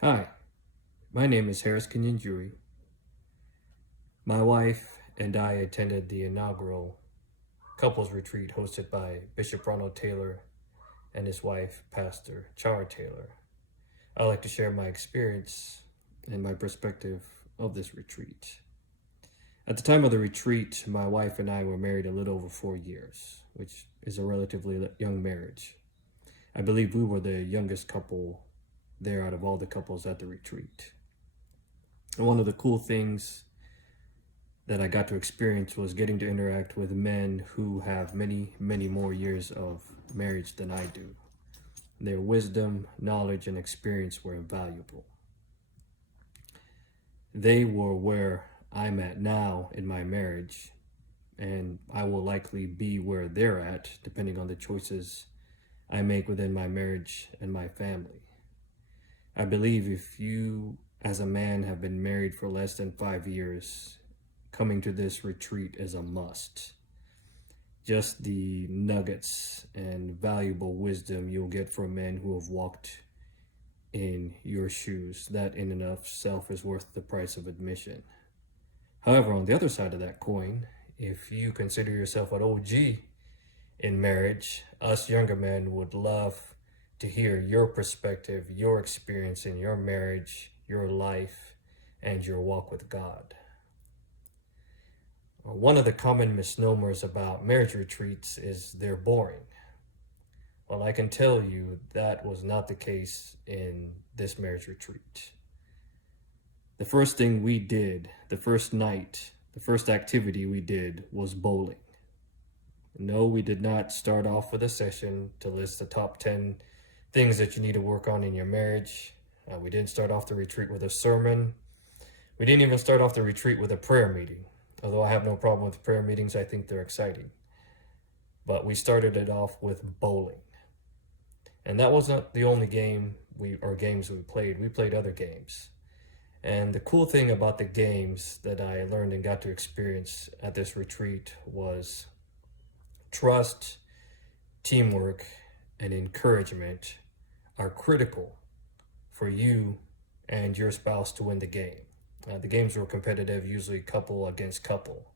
Hi, my name is Kinyanjui. My wife and I attended the inaugural couples retreat hosted by Bishop Ronald Taylor and his wife, Pastor Char Taylor. I'd like to share my experience and my perspective of this retreat. At the time of the retreat, my wife and I were married a little over 4 years, which is a relatively young marriage. I believe we were the youngest couple there out of all the couples at the retreat. And one of the cool things that I got to experience was getting to interact with men who have many, many more years of marriage than I do. Their wisdom, knowledge, and experience were invaluable. They were where I'm at now in my marriage, and I will likely be where they're at, depending on the choices I make within my marriage and my family. I believe if you, as a man, have been married for less than 5 years, coming to this retreat is a must. Just the nuggets and valuable wisdom you'll get from men who have walked in your shoes, that in and of itself is worth the price of admission. However, on the other side of that coin, if you consider yourself an OG in marriage, us younger men would love to hear your perspective, your experience in your marriage, your life, and your walk with God. One of the common misnomers about marriage retreats is they're boring. Well, I can tell you that was not the case in this marriage retreat. The first thing we did, the first night, the first activity we did was bowling. No, we did not start off with a session to list the top 10 things that you need to work on in your marriage. We didn't start off the retreat with a sermon. We didn't even start off the retreat with a prayer meeting. Although I have no problem with prayer meetings, I think they're exciting. But we started it off with bowling. And that was not the only games we played. We played other games. And the cool thing about the games that I learned and got to experience at this retreat was trust, teamwork, and encouragement are critical for you and your spouse to win the game. The games were competitive, usually couple against couple.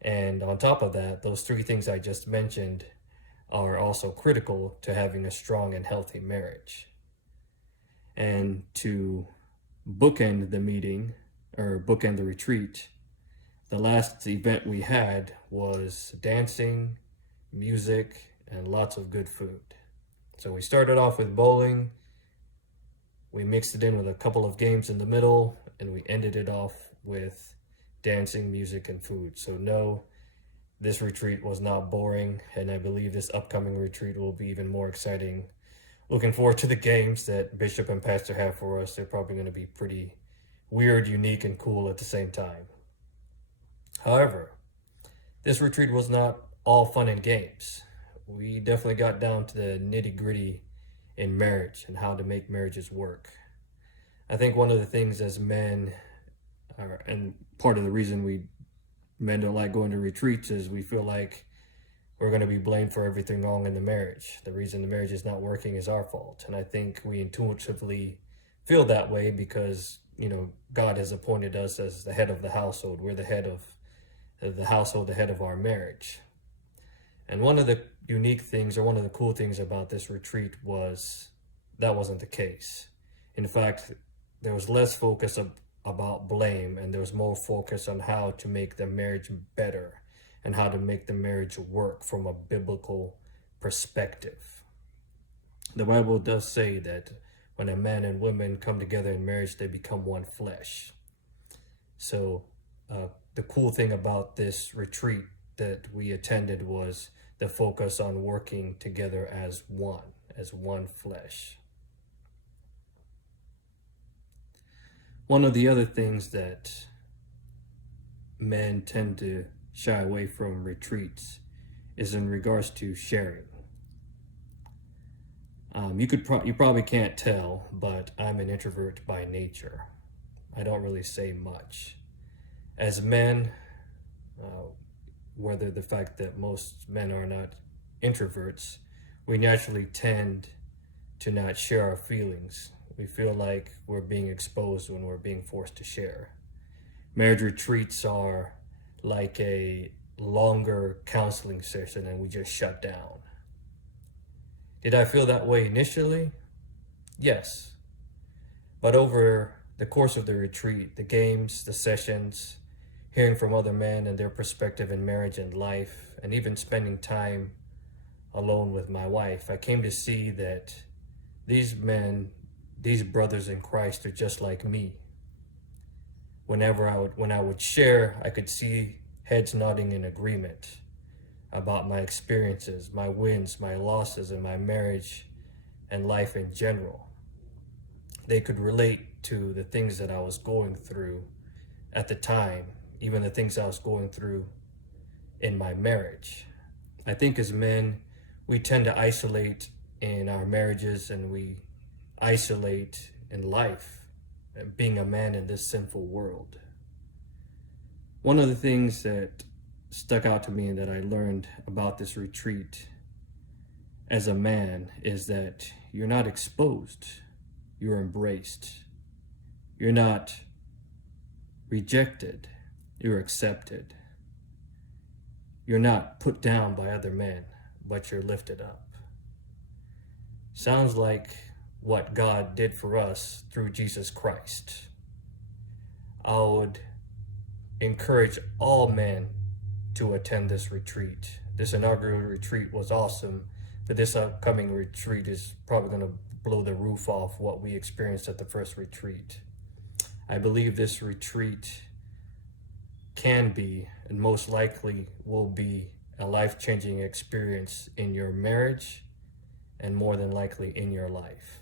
And on top of that, those three things I just mentioned are also critical to having a strong and healthy marriage. And to bookend the meeting, or bookend the retreat, the last event we had was dancing, music, and lots of good food. So we started off with bowling, we mixed it in with a couple of games in the middle, and we ended it off with dancing, music, and food. So no, this retreat was not boring, and I believe this upcoming retreat will be even more exciting. Looking forward to the games that Bishop and Pastor have for us. They're probably going to be pretty weird, unique, and cool at the same time. However, this retreat was not all fun and games. We definitely got down to the nitty-gritty in marriage and how to make marriages work. I think one of the things as men, and part of the reason men don't like going to retreats is we feel like we're going to be blamed for everything wrong in the marriage. The reason the marriage is not working is our fault. And I think we intuitively feel that way because, God has appointed us as the head of the household. We're the head of the household, the head of our marriage. And one of the unique things, or one of the cool things about this retreat was that wasn't the case. In fact, there was less focus about blame, and there was more focus on how to make the marriage better and how to make the marriage work from a biblical perspective. The Bible does say that when a man and woman come together in marriage, they become one flesh. So the cool thing about this retreat that we attended was the focus on working together as one flesh. One of the other things that men tend to shy away from retreats is in regards to sharing. You probably can't tell, but I'm an introvert by nature. I don't really say much. As men, whether the fact that most men are not introverts, we naturally tend to not share our feelings We feel like we're being exposed when we're being forced to share. Marriage retreats are like a longer counseling session and we just shut down. Did I feel that way initially? Yes. But over the course of the retreat, the games, the sessions, hearing from other men and their perspective in marriage and life, and even spending time alone with my wife, I came to see that these men, these brothers in Christ, are just like me. When I would share, I could see heads nodding in agreement about my experiences, my wins, my losses in my marriage and life in general. They could relate to the things that I was going through at the time, even the things I was going through in my marriage. I think as men, we tend to isolate in our marriages and we isolate in life, being a man in this sinful world. One of the things that stuck out to me and that I learned about this retreat as a man is that you're not exposed, you're embraced. You're not rejected, you're accepted. You're not put down by other men, but you're lifted up. Sounds like what God did for us through Jesus Christ. I would encourage all men to attend this retreat. This inaugural retreat was awesome, but this upcoming retreat is probably going to blow the roof off what we experienced at the first retreat. I believe this retreat can be, and most likely will be, a life-changing experience in your marriage and more than likely in your life.